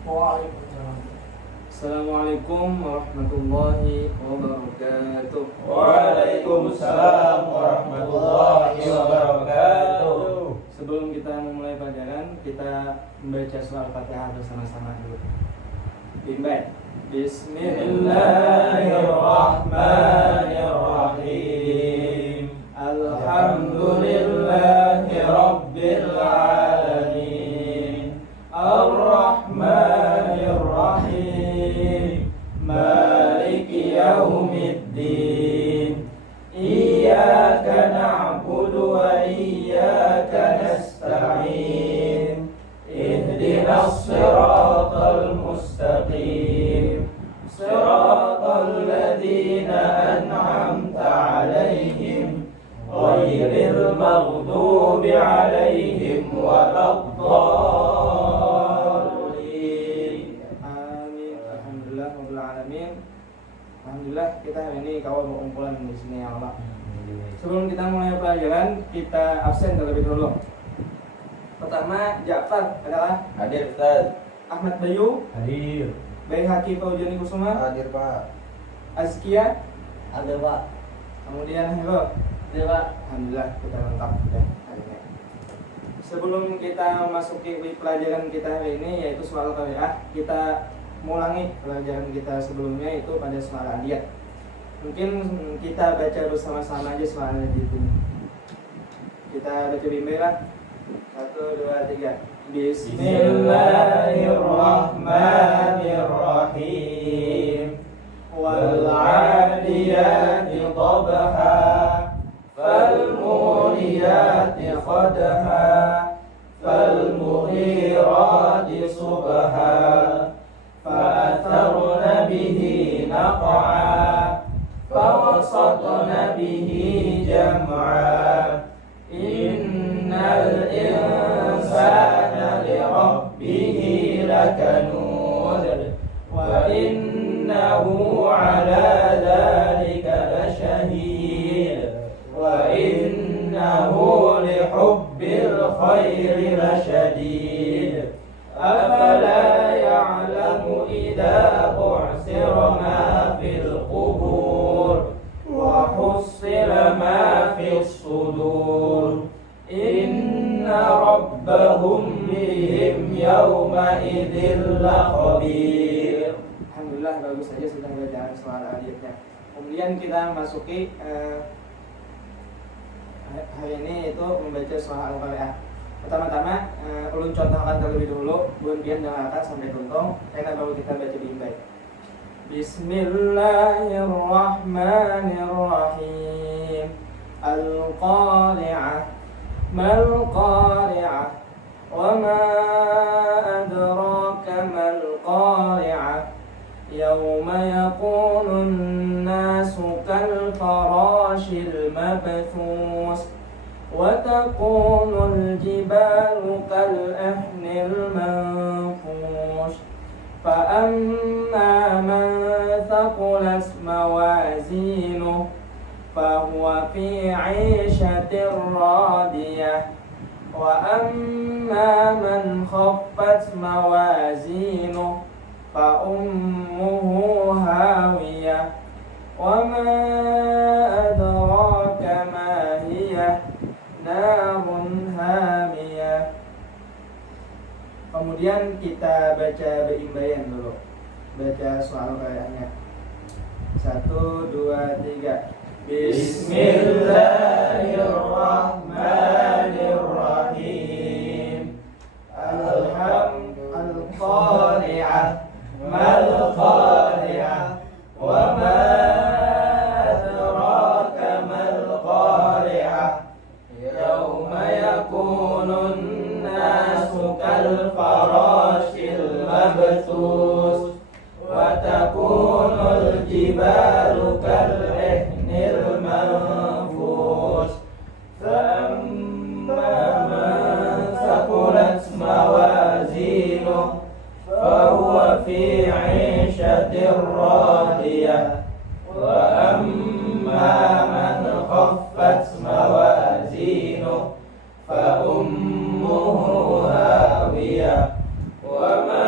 Waalaikumsalam. Assalamualaikum warahmatullahi wabarakatuh. Waalaikumsalam warahmatullahi wabarakatuh. Sebelum kita memulai pelajaran, kita membaca surah Al-Fatihah bersama-sama dulu. Baik. Bismillahirrahmanirrahim. Alhamdulillahi rabbil alamin. Ar-Rahmanir-Rahim. Maliki yaumiddin. Iyyaka na'budu wa iyyaka nasta'in. Ihdinas siratal mustaqim. Siratal ladzina an'amta 'alaihim ghairil maghdubi 'alaihim waladdallin. Amin. Alhamdulillah rabbil alamin. Alhamdulillah kita hari ini kawan berkumpulan di sini ya Allah. Sebelum kita mulai pelajaran, kita absen terlebih dahulu. Pertama, Ja'far adalah Hadir Ustaz. Ahmad Bayu, Hadir. Baihaqi Fauzani Kusuma, Hadir Pak. Azkia, Ada Pak. kemudian Hero. Ada Pak. Alhamdulillah kita lengkap ya hari ini. Sebelum kita memasuki pelajaran kita hari ini yaitu soal Al-Qari'ah, kita mengulangi pelajaran kita sebelumnya itu pada soal Adiyat. Mungkin kita baca bersama-sama aja soalnya di sini. Kita baca bimbingan. 1, 2, 3. Bismillahirrahmanirrahim. Wal 'adiyati dhabha fal muriyati qadha fal mughirati subha fa atharna bihi naq'a fa wasatna bihi jam'a. Innal insana li rabbihi lakanud wa innahu ala dhalika lashahid wa innahu li hubbil khairi lashadid. Afala ya'lamu idza bu'sira ma fil qubur wa hussila ma fis sudur. Inna rabbahum bihim yawma idzil lakhabir. Alhamdulillah bagus saja sudah bacaan soal ayatnya. Kemudian kita masuki hari ini itu membaca soal Al-Qari'ah. Pertama-tama ulun contohkan terlebih dahulu, kemudian dengarkan sampai tuntung, karena baru kita baca bimbing. Bismillahirrahmanirrahim. Al-Qari'ah. Mal Qari'ah. Wa ma adraka mal Qari'ah. Yawma yakunun nasu kal farashil mabthus. Wa takunul jibalu kal ahnil manfush. Fa amma man thaqulat mawazinuh fahuwa fi 'ishatir radiyah. Wa amma man khaffat mawazinuh fa ummuhu hawiyah. Wa ma adraka ma hiya narun hamiyah. Kemudian kita baca beimbayan dulu. Baca soal kayaknya. 1, 2, 3. Bismillahirrahmanirrahim. Al-Qari'ah. Mal Qari'ah. Wa ma adraka mal Qari'ah. Yawma yakunun nasu kal farashil mabthus. Wa takunul jibalu kal ahnil manfush. Famma man thaqulat mawazinuh fahuwa fi 'ishatir radiyah. Wa amma man khaffat mawazinuh fa ummuhu hawiyah. Wa ma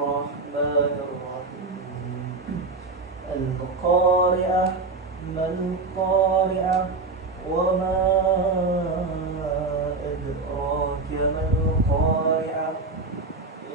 الرحمن الرحيم القارعة ما القارعة وما أدراك ما القارعة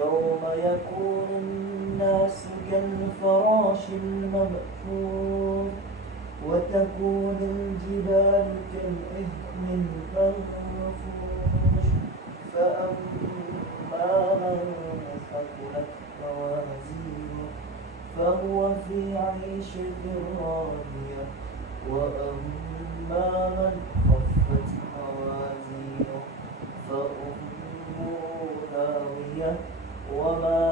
يوم يكون الناس كالفراش المبثوث وتكون الجبال كالعهن المنفوش فأما من ثقلت موازينه فهو في عيشة راضية وأما من خفت موازينه فأمه هاوية وما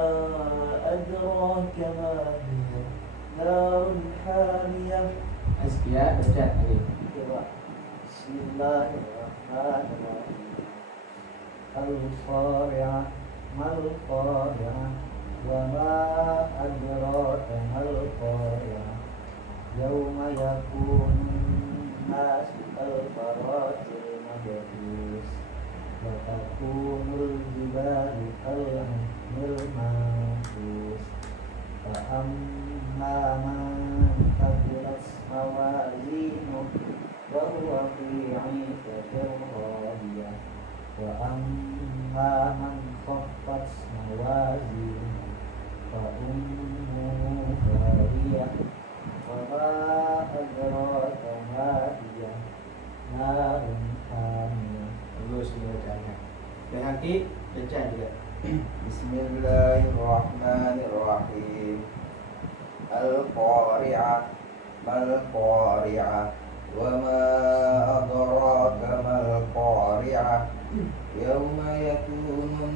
أدراك ما هي نار حامية. Azkia baca lagi. Bismillahirrahmanirrahim. Al-Qari'ah mal-Qari'ah wa ma adraka mal-Qari'ah yawma yakunun nasu kal-farashil mabthus wa takunul jibalu kal-'ahnil manfus fa amma man thaqulat mawazinuhu fa huwa fi 'ishatin radiyah wa amma man khaffat mawazinuhu fa ummuhu hawiyah wa ma adraka ma hiya narun hamiyah. Bagus bacanya. Dan nanti baca juga. Bismillahirrahmanirrahim. Al-Qari'ah mal-Qari'ah wa ma adraka mal-Qari'ah yawma yakunun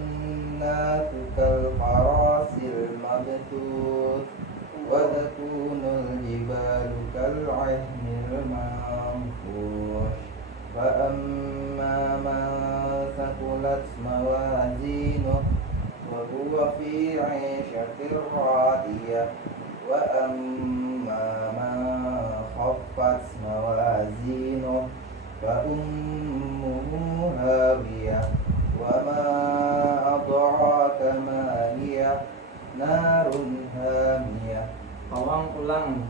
nasu kal-farasil mabthus wa takunul jibalu kal-'ahnil manfush fa amma man thaqulat mawazinuhu wa huwa fi 'ishatin radiyah wa amma man khaffat mawazinuhu fa ummuhu hawiyah wa ma adraka ma hiya narun hamiyah. Tolong ulang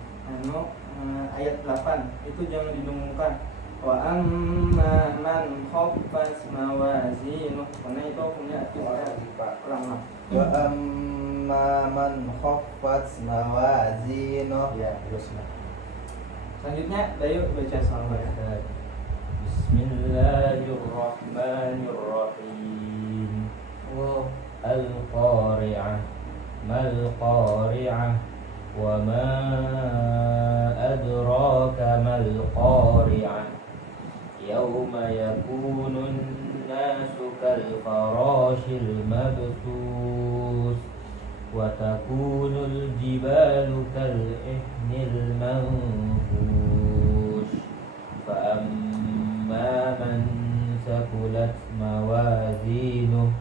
ayat 8 itu jangan didengungkan. Wa amma man khaffat mawazinuhu, karena itu punya ulang. Wa amma man khaffat mawazinuhu. Ya, terus. Selanjutnya Dayu baca selama ya. Bismillahirrahmanirrahim. Al-Qari'ah mal-Qari'ah wa ma adraka mal-Qari'ah yawma yakunun nasu kal-farashil mabthus wa takunul jibalu kal-'ihnil manfush fa amma man thaqulat mawazinuhu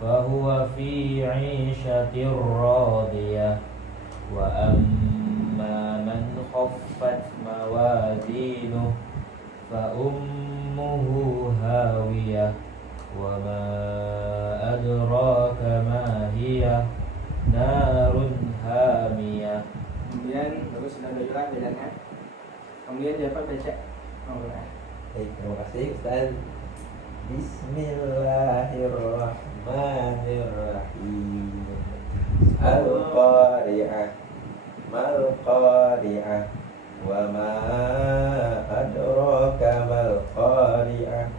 fahuwa fi 'ishatin radiyah wa amma man khaffat mawazinuhu fa ummuhu hawiyah wa ma adraka ma hiya narun hamiyah. Kemudian terus sudah ulang bedanya. Kemudian dapat baca. Baik, terima kasih Ustaz. Bismillahirrahmanirrahim. Al-Qari'ah mal-Qari'ah wa ma adraka mal-Qari'ah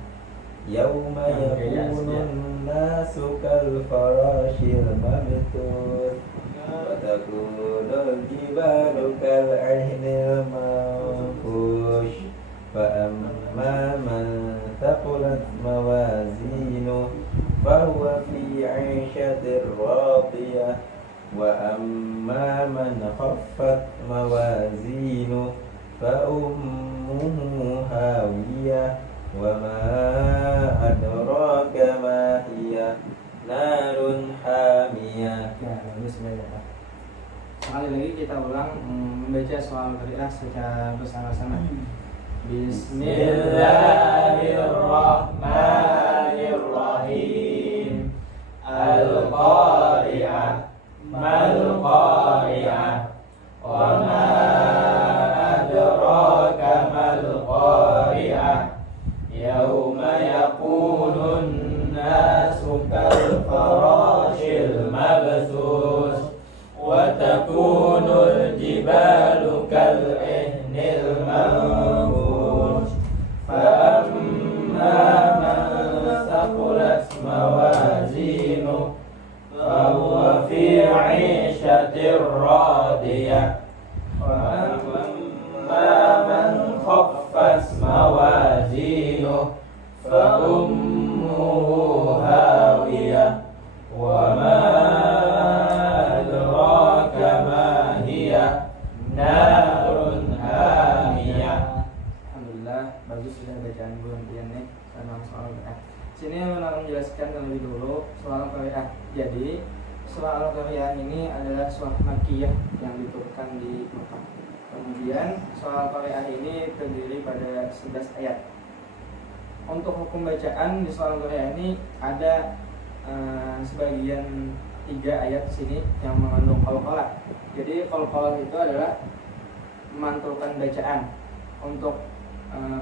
yawma yakunun nasu kal-farashil mabthus wa takunul jibalu kal-'ahnil manfush fa amma man thaqulat mawazinuhu fa huwa fi 'ishatin radiyah wa amma man khaffat mawazinuhu fa ummuhu hawiyah wa ma adraka ma hiya narun hamiyah. Ya, bismillah. Sekali lagi kita ulang membaca soal qiraah secara bersama-sama. Bismillahirrahmanirrahim. Al-Qari'ah mal qari'ah wa ma adraka mal qari'ah yauma yakunun nasu kal farashil mabthus wa takunul jibalu kal ihnil manfush fa amma man saqulat mawazinuhu fa huwa fi 'ishatir radiyah wa amma man khaffat mawazinuhu fa ummuhu hawiyah wa ma adraka ma hiya narun hamiyah. Alhamdulillah, bagus sudah bacaan bulan nih sama soal Qari'ah. Sini akan menjelaskan terlebih dulu soal Qari'ah. Jadi soal Qari'ah ini adalah surah Makkiyah yang diturunkan di Mekah. Kemudian soal Qari'ah ini terdiri pada 11 ayat. Untuk hukum bacaan di soal Qari'ah ini ada sebagian 3 ayat di sini yang mengandung qalqalah. Jadi qalqalah itu adalah memantulkan bacaan. Untuk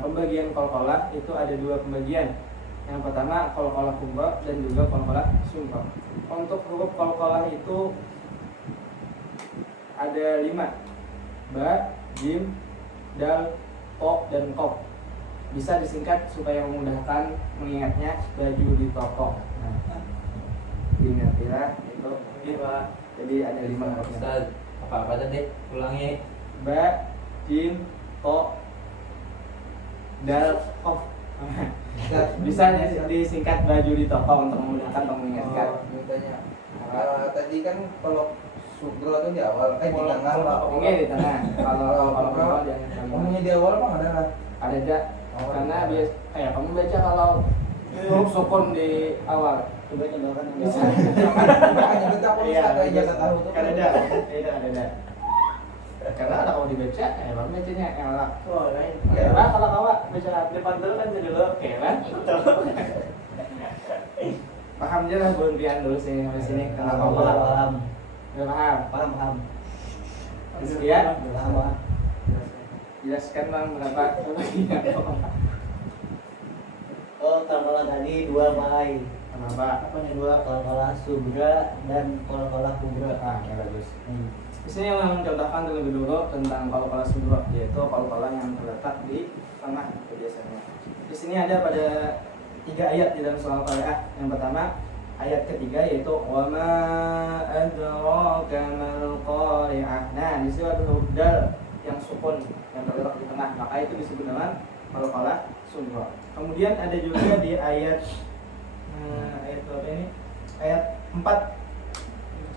pembagian qalqalah itu ada 2 pembagian. Yang pertama qalqalah kubra dan juga qalqalah sughra. Untuk huruf qalqalah itu ada 5: ba, jim, dal, to, dan qaf. Bisa disingkat supaya memudahkan mengingatnya, baju di toko. Nah, diingatilah itu. Jadi ada 5 hurufnya. Ustaz, apa tadi? Ulangi. Ba, jim, to, dal, qaf. Bisa disingkat baju di toko untuk memudahkan mengingatkan. Tadi kan kalau sugro itu di awal, di tengah lah. Ini di tengah. Kalau kubra di Ngomongnya di awal mah ada lah. ada aja. Karena biasa kayak kamu baca kalau huruf sukun di awal. Coba coba kan Bisa. Kita aku Iya, kayak jasa tahu tuh. kan ada. Karena ada kalau dibaca, emang bacanya elak. Oh, lain. Karena kalau kawa baca depan dulu kan jadi lo kan. Paham aja lah berhentian dulu sini sampai sini. Kenapa Paham. Nggak paham? Paham. Sekian. Paham. Jelaskan bang berapa bagian. Oh, kalau tadi 2 mai. Kenapa? Apa nih 2? Kalau sughra dan kalau kubra. Ya bagus. Di sini yang mencontohkan terlebih dulu tentang qalqalah sughra, yaitu qalqalah yang terletak di tengah biasanya. Di sini ada pada 3 ayat di dalam surah Qari'ah. Yang pertama ayat ketiga yaitu wa ma adraka mal qari'ah. Nah, di sini ada huruf dal yang sukun yang terletak di tengah, maka itu disebut dengan qalqalah sughra. Kemudian ada juga di ayat ayat berapa ini? Ayat 4.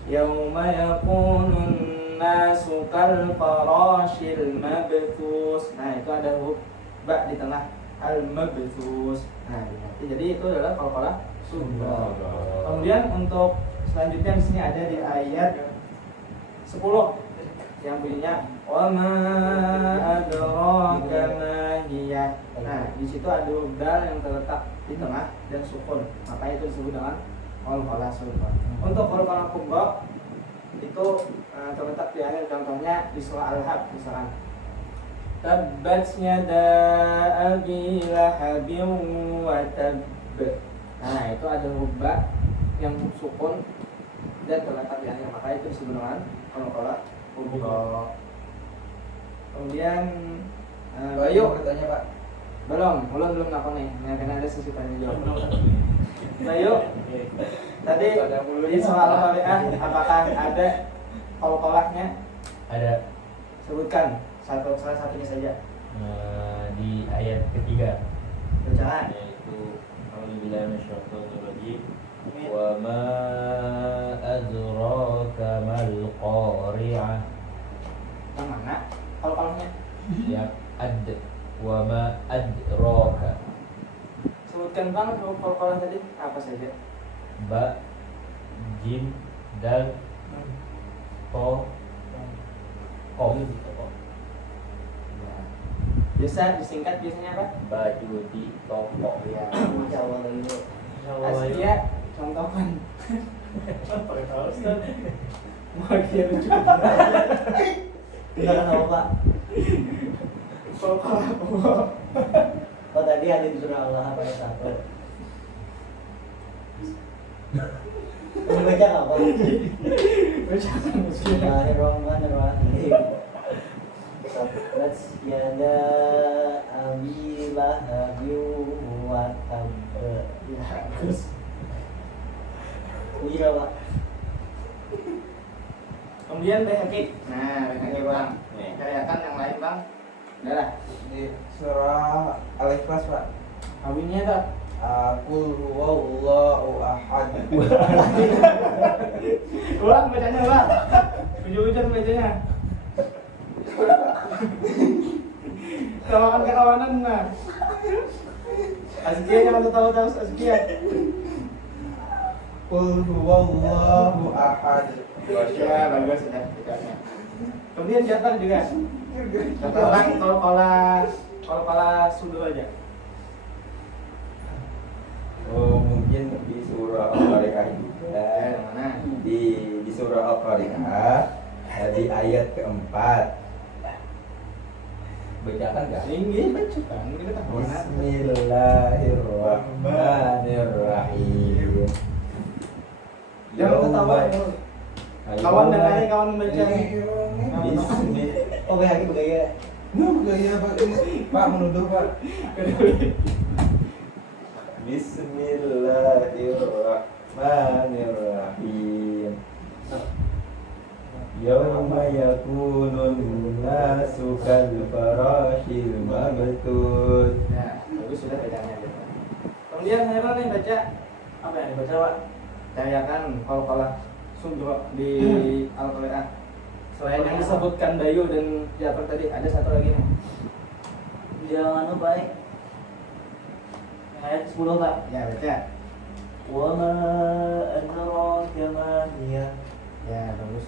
Yauma yakunun nasu kal farashil mabthus. Nah, itu ada huruf ba di tengah, al mabthus. Nah, jadi itu adalah qalqalah sughra. Kemudian untuk selanjutnya di sini ada di ayat 10 yang bunyinya wa ma adraka ma hiya. Nah, di situ ada huruf dal yang terletak di tengah dan sukun, maka itu disebut dengan qalqalah sughra. Untuk qalqalah kubra itu terletak di akhir, contohnya di surah Al-Hab misalkan tabbat yada abi lahabin wa tabb. Nah, itu ada huruf ba yang sukun dan terletak di akhir, maka itu disebut dengan qalqalah kubra. Kemudian Bayu bertanya Pak. belum nakon nih, karena ada sesi tanya jawab. Bayu, tadi di soal Qari'ah apakah ada qalqalahnya? Ada Sebutkan salah satunya saja. di ayat ketiga, Bacaan. yaitu A'udzubillahi minasyaitonirrajim wa ma adraka mal qari'ah. Yang mana qalqalahnya? Ya, wa ma adraka. Sebutkan bang huruf qalqalah tadi apa saja? Ba, jim, dal, to, qaf. Biasa disingkat biasanya apa? Baju di toko. Ya, Jawa dulu. Aslia contohkan. Bagian lucu. Silakan apa Pak? Kolkolah. Oh tadi ada di surah Allah apa ya satu? Baca apa? Bismillahirrahmanirrahim. Let's yada abilah abiu wa tabba. Ya, terus Iya Pak. kemudian Baihaqi. Nah, Baihaqi Bang. Karyakan yang lain Bang. Udah lah. Di surah Al-Ikhlas Pak. Awinnya tak? Qul huwallahu ahad. Ulang bacanya ulang. Ujung-ujung bacanya. Kawan-kawanan nah. Azkia jangan tahu-tahu Azkia. Qul huwallahu ahad. Ya, bagus sudah dekatnya. Kemudian jatah juga. Jatah orang kalau sundul aja. Oh, mungkin di surah Al-Qari'ah juga. Yang mana? Di surah Al-Qari'ah di ayat keempat. Bacakan enggak? Ini baca kan, kita tak mana. Bismillahirrahmanirrahim. Jangan ketawa. Kawan dengarnya kawan membaca. Bismillah. Oh Baihaqi bergaya. Gaya Pak ini. Pak menuduh Pak. Bismillahirrahmanirrahim. Yauma yakunun nasu kal farashil mabthut. Nah, bagus sudah bacanya. Kemudian Hairul nih baca apa yang dibaca Pak? Cayakan kalau sundro di Al-Qari'ah. Selain yang disebutkan Dayu dan Jafar tadi, ada satu lagi nih. Jangan lupa ayat 10 Pak. Ya, baca. Wa ma adraka ma hiya. Ya, bagus.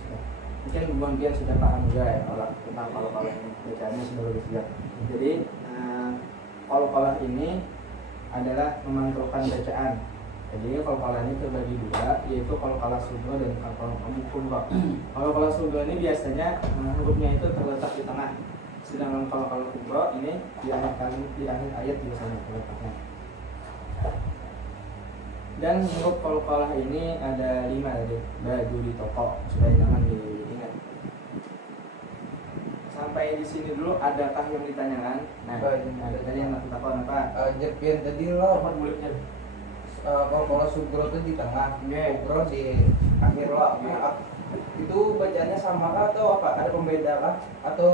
Mungkin Bang sudah paham juga ya tentang kalau ini bacanya sudah lebih siap. Jadi, kalau ini adalah memantrulkan bacaan. Jadi kalau ini terbagi dua, yaitu kalau sundro dan kalau kubro. Kalau sundro ini biasanya hurufnya itu terletak di tengah, sedangkan kalau kubro ini di akhir ayat biasanya terletaknya. Dan huruf kalau ini ada 5 tadi, baju di toko supaya jangan diingat. Sampai di sini dulu, adakah yang ditanyakan? Nah, ada tadi yang takut apa? Jepian tadi lo Apa mulutnya? kalau sugro itu di tengah, kubro di akhir lo. Itu bacanya sama kah atau apa? Ada pembeda kah? Atau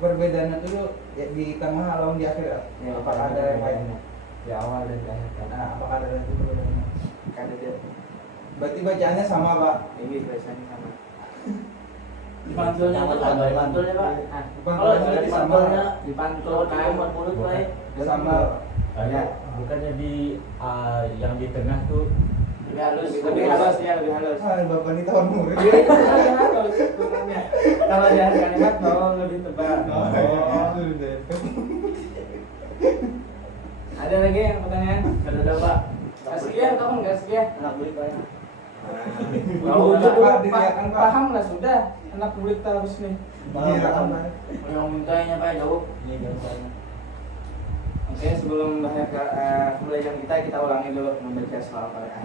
perbedaannya itu ya, di tengah atau di akhir? Ya, apakah ada yang lainnya? Di awal dan di akhir kan? Nah, apakah ada itu perbedaannya? Ada dia. Berarti bacaannya sama Pak? Ini biasanya sama. Dipantulnya Pak. Dipantulnya Pak. Kalau Dipantulnya dipantul, sama. dipantul Kalau kan? mulut Pak. Sama. Ya. Bukannya di yang di tengah tuh Lebih halus ya, lebih halus. Bapak ini tahun murid. Iya, itu lebih halus sebenarnya. Kalau di akhir kalimat kalau lebih tebal. Ada lagi yang pertanyaan? Ada Pak. Sekian kamu nggak sekian? Anak beli Pak. Kalau udah Pak, dilihatkan, Pak. paham lah sudah. Anak murid harus nih. Dikirakan Pak. Yang mintanya Pak jauh. Ini jawabannya. Oke, sebelum pembelajaran kita ulangi dulu membaca surah Al-Qari'ah.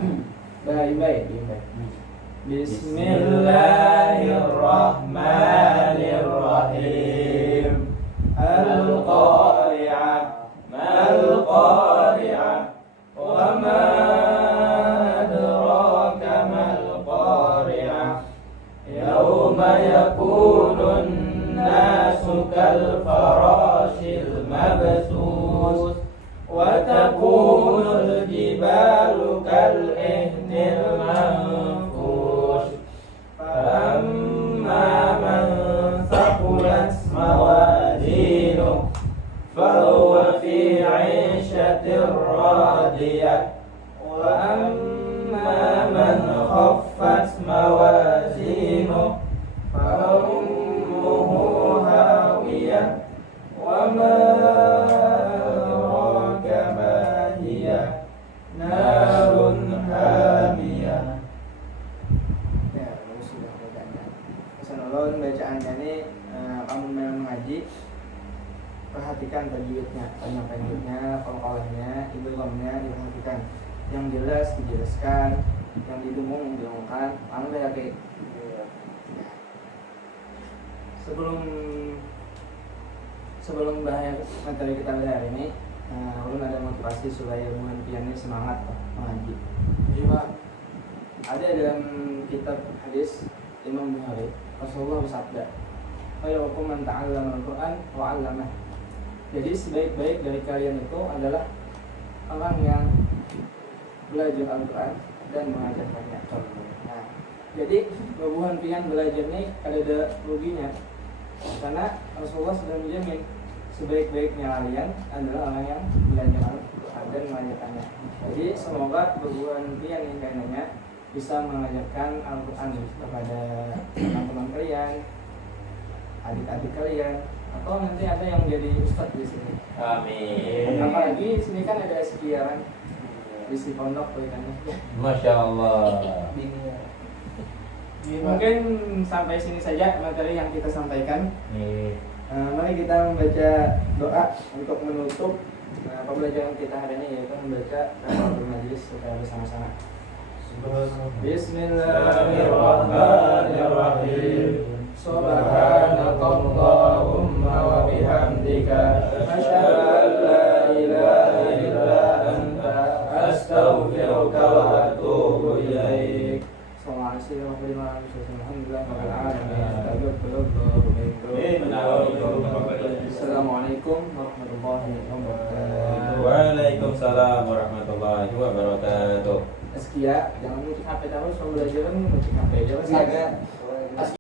Baik. Bismillahirrahmanirrahim. Al-Qari'ah, mal-Qari'ah, wa ma adraka mal-Qari'ah. Yauma yakunun nasu kal farashil mabthus wa takunul jibalu kal ihnil manfush famma man thaqulat mawazinuhu fahuwa fi 'ishatin radiyah wa amma man khaffat mawazinuhu fa ummuhu hawiyah wa ma adraka ma hiya narun hamiyah. Ya, sudah Lalu bacaannya ini kamu memang mengaji, perhatikan tajwidnya, panjang-panjangnya, qalqalahnya, idghamnya diperhatikan. Yang jelas dijelaskan, yang didengung didengungkan. Kamu udah yakin? Sebelum bahas materi kita pada hari ini, ulun ada motivasi supaya murid-murid semangat mengaji. Jadi Pak, ada dalam kitab hadis Imam Bukhari, Rasulullah bersabda, "Khairukum man ta'allama al-Qur'an wa 'allamah." Jadi sebaik-baik dari kalian itu adalah orang yang belajar Al-Qur'an dan mengajarkannya. Nah, jadi hubungan pian belajar ini ada ruginya, karena Rasulullah sudah menjamin sebaik-baiknya kalian adalah orang yang belajar Al-Qur'an dan mengajarkannya. Jadi semoga hubungan pian yang kayaknya bisa mengajarkan Al-Quran kepada teman-teman kalian, adik-adik kalian, atau nanti ada yang jadi ustadz di sini. Amin. Apalagi di sini kan ada sekian isi pondok kelihatannya. Masya Allah. Mungkin sampai sini saja materi yang kita sampaikan. Nih. Mari kita membaca doa untuk menutup pembelajaran kita hari ini, yaitu membaca Al-Quran Majlis secara bersama-sama. Bismillahirrahmanirrahim. Subhanakallahumma wa bihamdika asyhadu an la ilaha illa anta astaghfiruka wa atubu ilaik. Assalamualaikum warahmatullahi wabarakatuh. Waalaikumsalam warahmatullahi wabarakatuh. Askia, jangan ngecek HP terus, kalau belajar kan ngecek HP, jangan Agak Askia.